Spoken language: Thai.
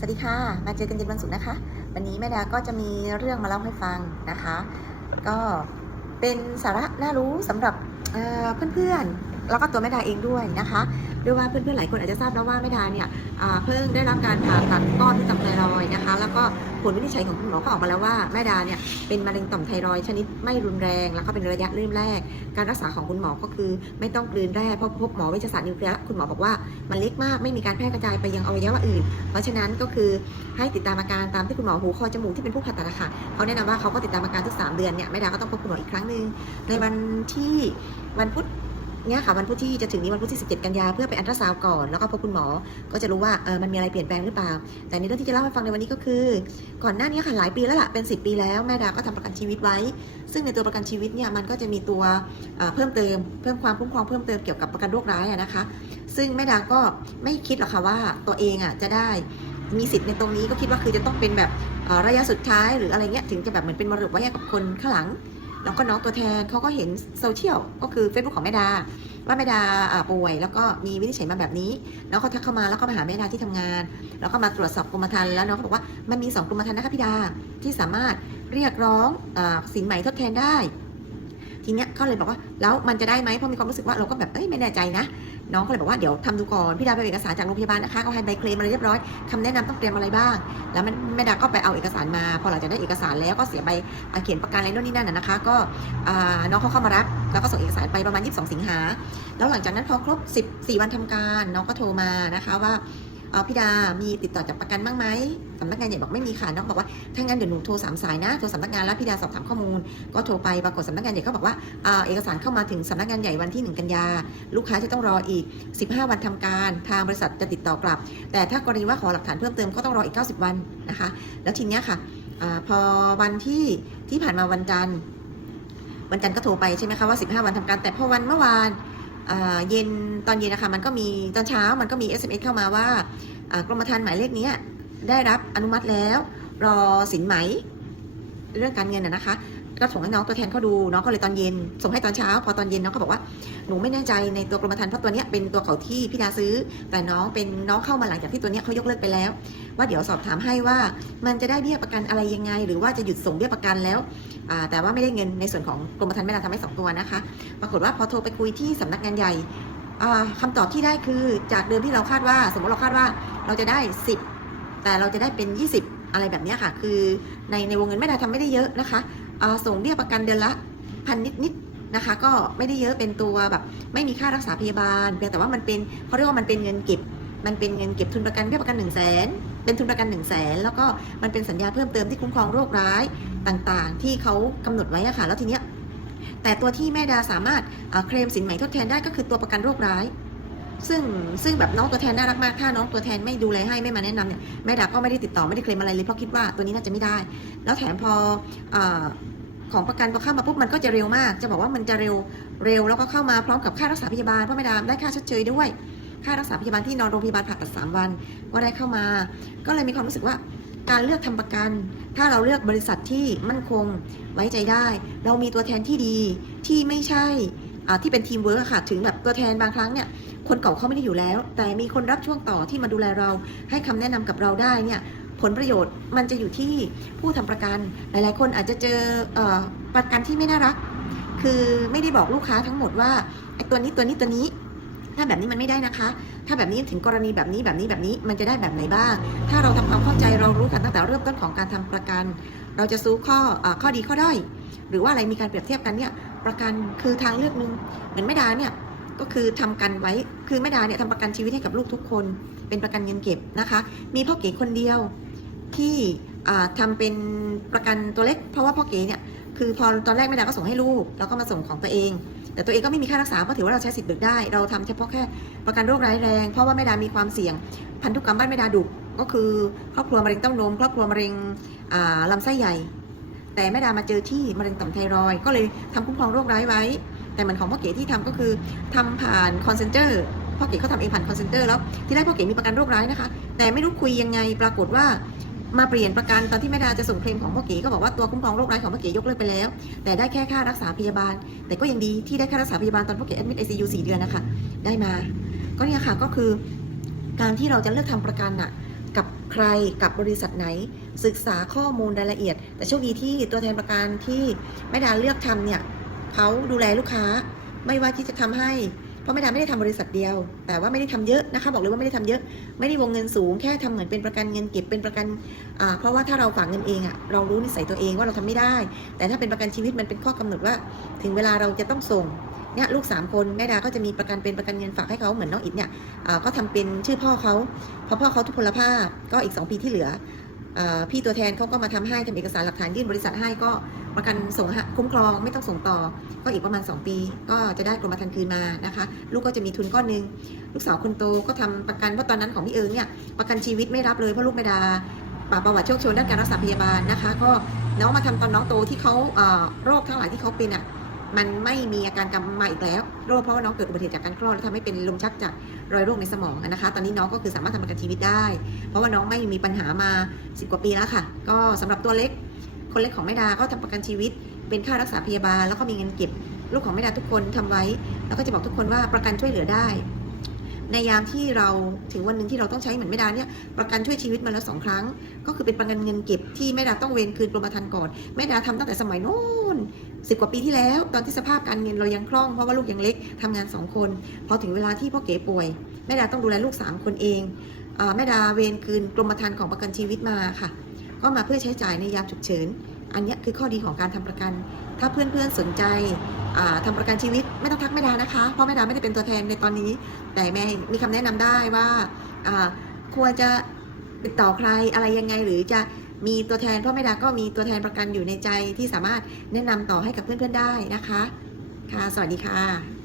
สวัสดีค่ะ มาเจอกันเย็นวันศุกร์นะคะ วันนี้แม่ดาก็จะมีเรื่องมาเล่าให้ฟังนะคะ ก็เป็นสาระน่ารู้สำหรับเเพื่อนๆ แล้วก็ตัวแม่ดาเองด้วยนะคะ ด้วยว่าเพื่อนๆหลายคนอาจจะทราบแล้วว่าแม่ดาเนี่ยเพิ่งได้รับการผ่าตัดก้อนที่ต่อมไทรอยนะคะ แล้วก็ผลวินิจฉัยของคุณหมอก็ออกมาแล้วว่าแม่ดาเนี่ยเป็นมะเร็งต่อมไทรอยชนิดไม่รุนแรง แล้วก็เป็นระยะเริ่มแรก การรักษาของคุณหมอก็คือไม่ต้องกลืนแร่เพราะพบหมอเวชศาสตร์นิวเคลียร์คุณหมอบอกว่ามันเล็กมากไม่มีการแพร่กระจายไปยังอวัยวะอื่น เพราะฉะนั้นก็คือให้ติดตามอาการตามที่คุณหมอหูคอจมูกที่เป็นผู้ผ่าตัดอะค่ะเขาแนะนำว่าเขาก็ติดตามอาการทุกสามเดือนเนี่ยแม่ดาก็ต้องพบคุณหมออีกครั้งหนึ่งในวันที่วันพุธ เนี่ยค่ะวันพุธที่จะถึงนี้วันพุธที่ 17 กันยาเพื่อไปอันตราซาวก่อนแล้วก็พบคุณหมอ ก็จะรู้ว่าเออมันมีอะไรเปลี่ยนแปลงหรือเปล่า แต่ในเรื่องที่จะเล่าให้ฟังในวันนี้ก็คือ ก่อนหน้านี้ค่ะหลายปีแล้วล่ะเป็น 10 ปีแล้วแม่ดาก็ทำประกันชีวิตไว้ ซึ่งในตัวประกันชีวิตเนี่ยมันก็จะมีตัวเเพิ่มเติมเพิ่มความคุ้มครองเพิ่มเติมเกี่ยวกับประกันโรคร้ายนะคะ ซึ่งแม่ดาก็ไม่คิดหรอกค่ะว่าตัวเองอะจะได้มีสิทธิ์ในตรงนี้ก็คิดว่าคือจะต้องเป็นแบบระยะสุดท้ายหรืออะไรเงี้ยถึงจะแบบเหมือนเป็นมรดกไว้ให้กับคนข้างหลัง แล้วก็น้องตัวแทนเขาก็เห็นโซเชียลก็คือ Facebook ของแม่ดา ว่าแม่ดาอ่าป่วย แล้วก็มีวินิจฉัยมาแบบนี้แล้วเขาทักเข้ามาแล้วก็มาหาแม่ดาที่ทำงาน แล้วก็มาตรวจสอบกรมธรรม์แล้วน้องก็บอกว่ามันมีสองกรมธรรม์นะคะพี่ดาที่สามารถเรียกร้องอสินใหม่ทดแทนได้ ทีเนี้ยเขาเลยบอกว่าแล้วมันจะได้ไหมเพราะมีความรู้สึกว่าเราก็แบบเอ้ยไม่แน่ใจนะ น้องก็เลยบอกว่าเดี๋ยวทำดูก่อนพี่ดาไปเอกสารจากโรงพยาบาลนะคะก็ให้ใบเคลมอะไรเรียบร้อยคำแนะนำต้องเตรียมอะไรบ้าง แล้วแม่ดาก็ไปเอาเอกสารมา พอหลังจากได้เอกสารแล้วก็เสียใบเขียนประกันอะไรโน่นนี่นั่นนะคะ ก็น้องเขาเข้ามารับแล้วก็ส่งเอกสารไปประมาณ 22 สิงหาแล้วหลังจากนั้นพอครบ 14 วันทำการ น้องก็โทรมานะคะว่า เอ่อพี่ดา มีติดต่อจากประกันบ้างไหมสำนักงานใหญ่บอกไม่มีค่ะน้องบอกว่าถ้างั้นเดี๋ยวหนูโทรสามสายนะโทรสำนักงานแล้วพี่ดาสอบถามข้อมูล ก็โทรไปปรากฏสำนักงานใหญ่เขาบอกว่าเอกสารเข้ามาถึงสำนักงานใหญ่วันที่ 1 กันยา ลูกค้าจะต้องรออีก 15 วันทำการทางบริษัทจะติดต่อกลับ แต่ถ้ากรณีว่าขอหลักฐานเพิ่มเติมก็ต้องรออีก 90 วันนะคะ แล้วทีเนี้ยค่ะอพอวันที่ที่ผ่านมาวันจันทร์วันจันทร์ก็โทรไปใช่ไหมคะว่า 15 วันทำการแต่พอวันเมื่อวาน เย็นตอนเย็นนะคะมันก็มีตอนเช้ามันก็มี SMS เข้ามาว่ากรมธรรม์หมายเลขนี้ได้รับอนุมัติแล้ว รอสินไหมเรื่องการเงินนะคะ ก็ส่งให้น้องตัวแทนเขาดูน้องก็เลยตอนเย็น ส่งให้ตอนเช้า พอตอนเย็นน้องก็บอกว่าหนูไม่แน่ใจในตัวกรมธรรม์เพราะตัวเนี้ยเป็นตัวเขาที่พี่ดาซื้อ แต่น้องเป็นน้องเข้ามาหลังจากที่ตัวเนี้ยเขายกเลิกไปแล้ว ว่าเดี๋ยวสอบถามให้ว่ามันจะได้เบี้ยประกันอะไรยังไง หรือว่าจะหยุดส่งเบี้ยประกันแล้วแต่ว่าไม่ได้เงินในส่วนของกรมธรรม์ไม่ได้ทำให้สองตัวนะคะ ปรากฏว่าพอโทรไปคุยที่สำนักงานใหญ่อ่าคำตอบที่ได้คือจากเดิมที่เราคาดว่า สมมติเราคาดว่าเราจะได้ 10 แต่เราจะได้เป็น 20 อะไรแบบนี้ค่ะ คือในในวงเงินไม่ได้ทำไม่ได้เยอะนะคะ ส่งเบี้ยประกันเดือนละพันนิดๆนะคะ ก็ไม่ได้เยอะเป็นตัวแบบ ไม่มีค่ารักษาพยาบาลเพียงแต่ว่ามันเป็นเขาเรียกว่ามันเป็นเงินเก็บ มันเป็นเงินเก็บทุนประกันเบี้ยประกัน1นึ่งแสนเป็นทุนประกัน1นึ่งแสนแล้วก็มันเป็นสัญญาเพิ่มเติมที่คุ้มครองโรคร้ายต่างๆ ที่เขากำหนดไว้อะค่ะแล้วทีเนี้ยแต่ตัวที่แม่ดาสามารถเคลมสินใหม่ทดแทนได้ก็คือตัวประกันโรคร้าย ซึ่งซึ่งแบบน้องตัวแทนน่ารักมาก ถ้าน้องตัวแทนไม่ดูแลให้ไม่มาแนะนำเนี่ยแม่ดาก็ไม่ได้ติดต่อไม่ได้เคลมอะไรเลยเพราะคิดว่าตัวนี้น่าจะไม่ได้ แล้วแถมพออของประกันพอเข้ามาปุ๊บมันก็จะเร็วมาก จะบอกว่ามันจะเร็วเร็วแล้วก็เข้ามาพร้อมกับค่ารักษาพยาบาลเพราะแม่ดาได้ค่าชดเชยด้วย ค่ารักษาพยาบาลที่นอนโรงพยาบาลผ่าตัดสามวันก็ได้เข้ามา ก็เลยมีความรู้สึกว่าการเลือกทำประกัน ถ้าเราเลือกบริษัทที่มั่นคงไว้ใจได้ เรามีตัวแทนที่ดีที่ไม่ใช่ที่เป็นทีมเวิร์กค่ะถึงแบบตัวแทนบางครั้งเนี่ย คนเก่าเขาไม่ได้อยู่แล้ว แต่มีคนรับช่วงต่อที่มาดูแลเรา ให้คำแนะนำกับเราได้เนี่ยผลประโยชน์มันจะอยู่ที่ผู้ทำประกัน หลาย ๆ คนอาจจะเจอเอประกันที่ไม่น่ารัก คือไม่ได้บอกลูกค้าทั้งหมดว่าไอ้ตัวนี้ตัวนี้ตัวนี้ ถ้าแบบนี้มันไม่ได้นะคะ ถ้าแบบนี้ถึงกรณีแบบนี้แบบนี้แบบนี้มันจะได้แบบไหนบ้าง ถ้าเราทำความเข้าใจเรารู้กันตั้งแต่เริ่มต้นของการทำประกัน เราจะซู้ข้ออาข้อดีข้อด้อยหรือว่าอะไรมีการเปรียบเทียบกันเนี่ยประกันคือทางเลือกหนึ่งเหมือนแม่ดาเนี่ย ก็คือทำกันไว้คือแม่ดาเนี่ยทำประกันชีวิตให้กับลูกทุกคน เป็นประกันเงินเก็บนะคะ มีพ่อเก๋คนเดียวที่อ่าทำเป็นประกันตัวเล็ก เพราะว่าพ่อเก๋เนี่ยคือพอตอนแรกแม่ดาก็ส่งให้ลูก แล้วก็มาส่งของตัวเอง แต่ตัวเองก็ไม่มีค่ารักษาเพราะถือว่าเราใช้สิทธิ์เบิกได้ เราทำเฉพาะแค่ประกันโรคร้ายแรง เพราะว่าแม่ดามีความเสี่ยง พันธุกรรมบ้านแม่ดาดุก็คือครอบครัวมะเร็งเต้านมครอบครัวมะเร็งอ่าลำไส้ใหญ่ แต่แม่ดามาเจอที่มะเร็งต่อมไทรอยก็เลยทำคุ้มครองโรคร้ายไว้ แต่เหมือนของพ่อเก๋ที่ทำก็คือทำผ่านคอนเซนเตอร์พ่อเก๋เขาทำเองผ่านคอนเซนเตอร์แล้วที่แรกพ่อเก๋มีประกันโรคร้ายนะคะ แต่ไม่รู้คุยยังไงปรากฏว่ามาเปลี่ยนประกันตอนที่แม่ดาจะส่งเคลมของพ่อเก๋ก็บอกว่าตัวคุ้มครองโรคร้ายของพ่อเก๋ยกเลิกไปแล้ว แต่ได้แค่ค่ารักษาพยาบาล แต่ก็ยังดีที่ได้ค่ารักษาพยาบาลตอนพ่อเก๋แอดมิดไอซียูสี่เดือนนะคะได้มา ก็เนี่ยค่ะก็คือการที่เราจะเลือกทำประกันอะกับใครกับบริษัทไหน ศึกษาข้อมูลรายละเอียด แต่โชคดีที่ตัวแทนประกันที่แม่ดาเลือกทำเนี่ย เขาดูแลลูกค้า ไม่ว่าที่จะทำให้ เพราะแม่ดาไม่ได้ทำบริษัทเดียว แต่ว่าไม่ได้ทำเยอะนะคะ บอกเลยว่าไม่ได้ทำเยอะ ไม่ได้วงเงินสูง แค่ทำเหมือนเป็นประกันเงินเก็บเป็นประกัน เพราะว่าถ้าเราฝากเงินเองอะเรารู้นิสัยตัวเองว่าเราทำไม่ได้ แต่ถ้าเป็นประกันชีวิตมันเป็นข้อกำหนดว่า ถึงเวลาเราจะต้องส่งเนี่ยลูก 3 คนแม่ดาก็จะมีประกันเป็นประกันเงินฝากให้เขาเหมือนน้องอิฐเนี่ยก็ทำเป็นชื่อพ่อเขาเพราะพ่อเขาทุพพลภาพก็อีก 2 ปีที่เหลืออพี่ตัวแทนเขาก็มาทำให้ทำเอกสารหลักฐานยื่นบริษัทให้ก็ ประกันส่งคุ้มครองไม่ต้องส่งต่อ ก็อีกประมาณ 2 ปี ก็จะได้กรมธรรม์คืนมานะคะ ลูกก็จะมีทุนก้อนหนึ่งลูกสาวคนโตก็ทำประกันเพราะตอนนั้นของพี่เอิงเนี่ยประกันชีวิตไม่รับเลยเพราะลูกแม่ดาป่าประวัติโชคชนด้านการรักษาพยาบาลนะคะ ก็น้องมาทำตอนน้องโตที่เขาโรคทั้งหลายที่เขาเป็นอะมันไม่มีอาการกำมาอีกแล้วโรคเพราะว่าน้องเกิดอุบัติเหตุจากการคลอดแล้วทำให้เป็นลมชักจากรอยโรคในสมองนะคะ ตอนนี้น้องก็คือสามารถทำประกันชีวิตได้ เพราะว่าน้องไม่มีปัญหามา 10 กว่าปีแล้วค่ะ ก็สำหรับตัวเล็ก คนเล็กของแม่ดาก็ทำประกันชีวิต เป็นค่ารักษาพยาบาล แล้วก็มีเงินเก็บ ลูกของแม่ดาทุกคนทำไว้ แล้วก็จะบอกทุกคนว่าประกันช่วยเหลือได้ ในยามที่เราถึงวันหนึ่งที่เราต้องใช้เหมือนแม่ดาเนี่ยประกันช่วยชีวิตมาแล้วสองครั้ง ก็คือเป็นประกันเงินเก็บที่แม่ดาต้องเวรคืนกรมธรรม์ก่อนแม่ดาทำตั้งแต่สมัยโน้นสิบกว่าปีที่แล้ว ตอนที่สภาพการเงินเรายังคล่องเพราะว่าลูกยังเล็กทำงานสองคนพอถึงเวลาที่พ่อเก๋ป่วยแม่ดาต้องดูแลลูกสามคนเองแม่ดาเวรคืนกรมธรรม์ของประกันชีวิตมาค่ะ ก็มาเพื่อใช้จ่ายในยามฉุกเฉิน อันนี้คือข้อดีของการทำประกัน ถ้าเพื่อนๆสนใจอ่าทำประกันชีวิตไม่ต้องทักแม่ดานะคะ เพราะแม่ดาไม่ได้เป็นตัวแทนในตอนนี้ แต่แม่มีคำแนะนำได้ว่าควรจะติดต่อใครอะไรยังไงหรือจะมีตัวแทนเพราะแม่ดาก็มีตัวแทนประกันอยู่ในใจที่สามารถแนะนำต่อให้กับเพื่อนๆได้นะคะ ค่ะ สวัสดีค่ะ